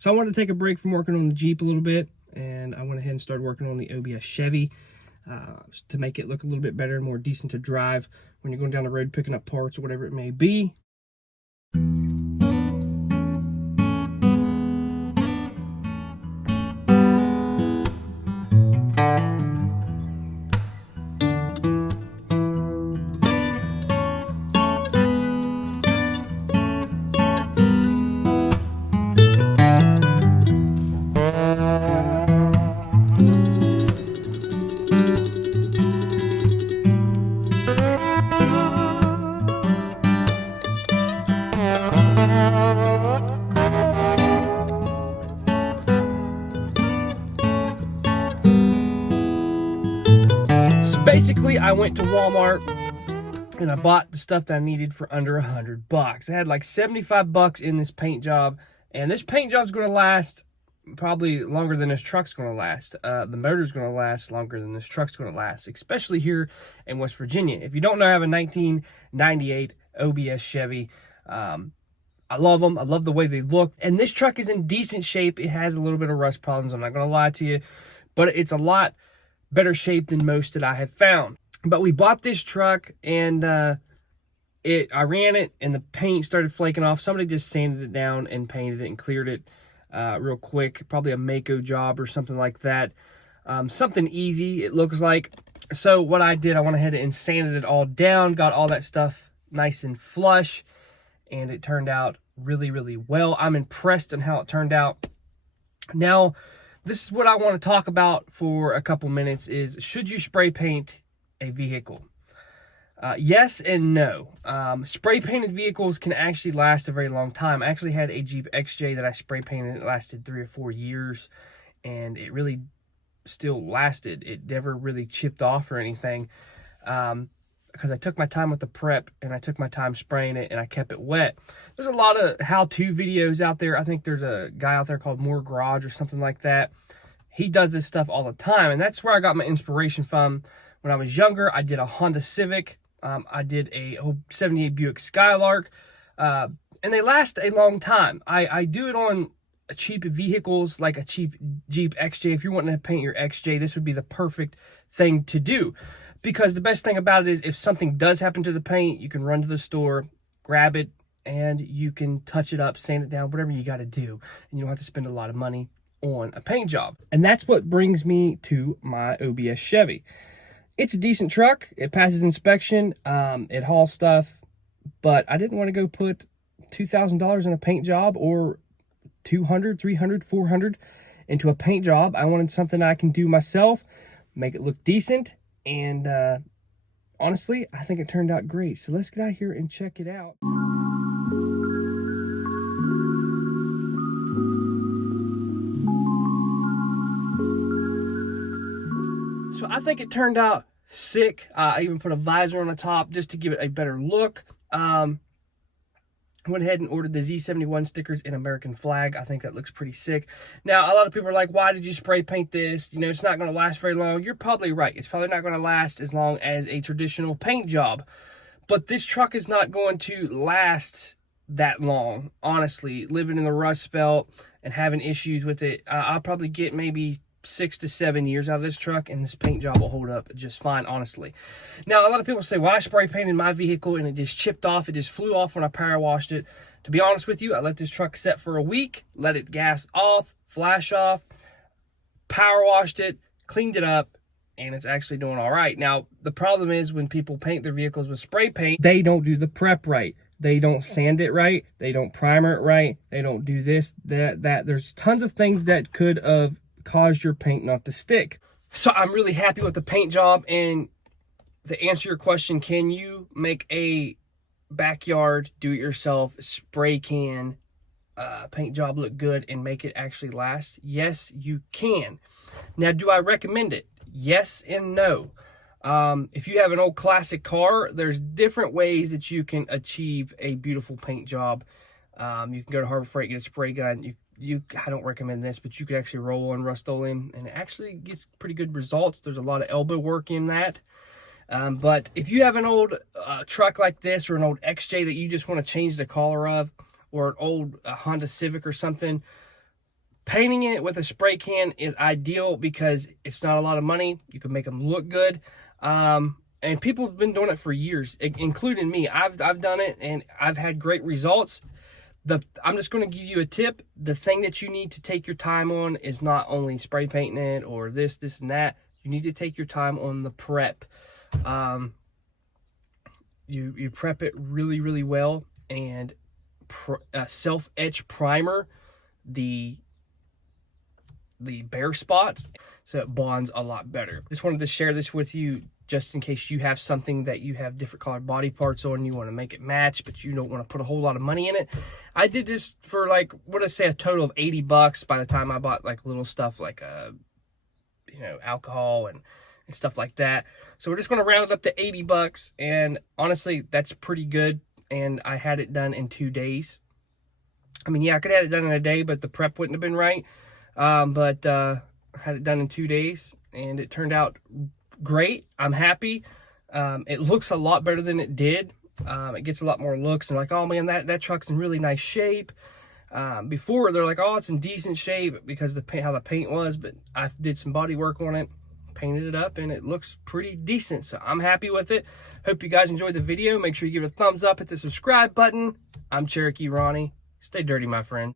So I wanted to take a break from working on the Jeep a little bit, and I went ahead and started working on the OBS Chevy to make it look a little bit better and more decent to drive when you're going down the road picking up parts or whatever it may be. Basically, I went to Walmart and I bought the stuff that I needed for under $100. I had like 75 bucks in this paint job, and this paint job's going to last probably longer than this truck's going to last. The motor's going to last longer than this truck's going to last, especially here in West Virginia. If you don't know, I have a 1998 OBS Chevy. I love them. I love the way they look. And this truck is in decent shape. It has a little bit of rust problems, I'm not going to lie to you, but it's a lot better shape than most that I have found. But we bought this truck, and I ran it, and the paint started flaking off. Somebody just sanded it down and painted it and cleared it real quick. Probably a Mako job or something like that. Something easy, it looks like. So what I did, I went ahead and sanded it all down, got all that stuff nice and flush, and it turned out really, really well. I'm impressed on how it turned out. Now, this is what I want to talk about for a couple minutes is, should you spray paint a vehicle? Yes and no. Spray painted vehicles can actually last a very long time. I actually had a Jeep XJ that I spray painted. It lasted 3 or 4 years, and it really still lasted. It never really chipped off or anything, because I took my time with the prep, and I took my time spraying it, and I kept it wet. There's a lot of how-to videos out there. I think there's a guy out there called More Garage or something like that. He does this stuff all the time, and that's where I got my inspiration from. When I was younger, I did a Honda Civic. I did a 78 Buick Skylark, and they last a long time. I do it on cheap vehicles, like a cheap Jeep XJ. If you're wanting to paint your XJ, this would be the perfect thing to do. Because the best thing about it is, if something does happen to the paint, you can run to the store, grab it, and you can touch it up, sand it down, whatever you got to do. And you don't have to spend a lot of money on a paint job. And that's what brings me to my OBS Chevy. It's a decent truck. It passes inspection. It hauls stuff. But I didn't want to go put $2,000 in a paint job, or $200, $300, $400 into a paint job. I wanted something I can do myself, make it look decent. And honestly, I think it turned out great. So let's get out here and check it out. So I think it turned out sick. I even put a visor on the top just to give it a better look. Went ahead and ordered the Z71 stickers in American flag. I think that looks pretty sick. Now, a lot of people are like, why did you spray paint this? You know, it's not going to last very long. You're probably right. It's probably not going to last as long as a traditional paint job. But this truck is not going to last that long, honestly. Living in the Rust Belt and having issues with it, I'll probably get maybe 6 to 7 years out of this truck, and this paint job will hold up just fine, honestly. Now, a lot of people say, well, I spray painted my vehicle and it just chipped off. It just flew off when I power washed it. To be honest with you, I let this truck set for a week, let it gas off, flash off, power washed it, cleaned it up, and it's actually doing all right. Now, the problem is when people paint their vehicles with spray paint, they don't do the prep right. They don't sand it right. They don't primer it right. They don't do this, that. There's tons of things that could have caused your paint not to stick. So I'm really happy with the paint job. And to answer your question, can you make a backyard do-it-yourself spray can paint job look good and make it actually last? Yes, you can. Now, do I recommend it? Yes and no. If you have an old classic car, there's different ways that you can achieve a beautiful paint job. You can go to Harbor Freight, get a spray gun. I don't recommend this, but you could actually roll on Rust-Oleum, and it actually gets pretty good results. There's a lot of elbow work in that. But if you have an old truck like this, or an old XJ that you just want to change the color of, or an old Honda Civic or something, Painting it with a spray can is ideal because it's not a lot of money. You can make them look good. And people have been doing it for years, including me. I've done it, and I've had great results. I'm just going to give you a tip. The thing that you need to take your time on is not only spray painting it or this, and that. You need to take your time on the prep. You prep it really, really well, and self-etch primer the bare spots, so it bonds a lot better. Just wanted to share this with you just in case you have something that you have different colored body parts on, you want to make it match, but you don't want to put a whole lot of money in it. I did this for like, what did I say, a total of 80 bucks by the time I bought like little stuff like alcohol and stuff like that. So we're just going to round it up to 80 bucks, and honestly, that's pretty good. And I had it done in 2 days. I mean, yeah, I could have had it done in a day, but the prep wouldn't have been right. But I had it done in 2 days, and it turned out great. I'm happy. It looks a lot better than it did. It gets a lot more looks, and like, oh man, that truck's in really nice shape. Before they're like, oh, it's in decent shape because the paint, how the paint was, but I did some body work on it, painted it up, and it looks pretty decent. So I'm happy with it. Hope you guys enjoyed the video. Make sure you give it a thumbs up, hit the subscribe button. I'm Cherokee Ronnie. Stay dirty, my friend.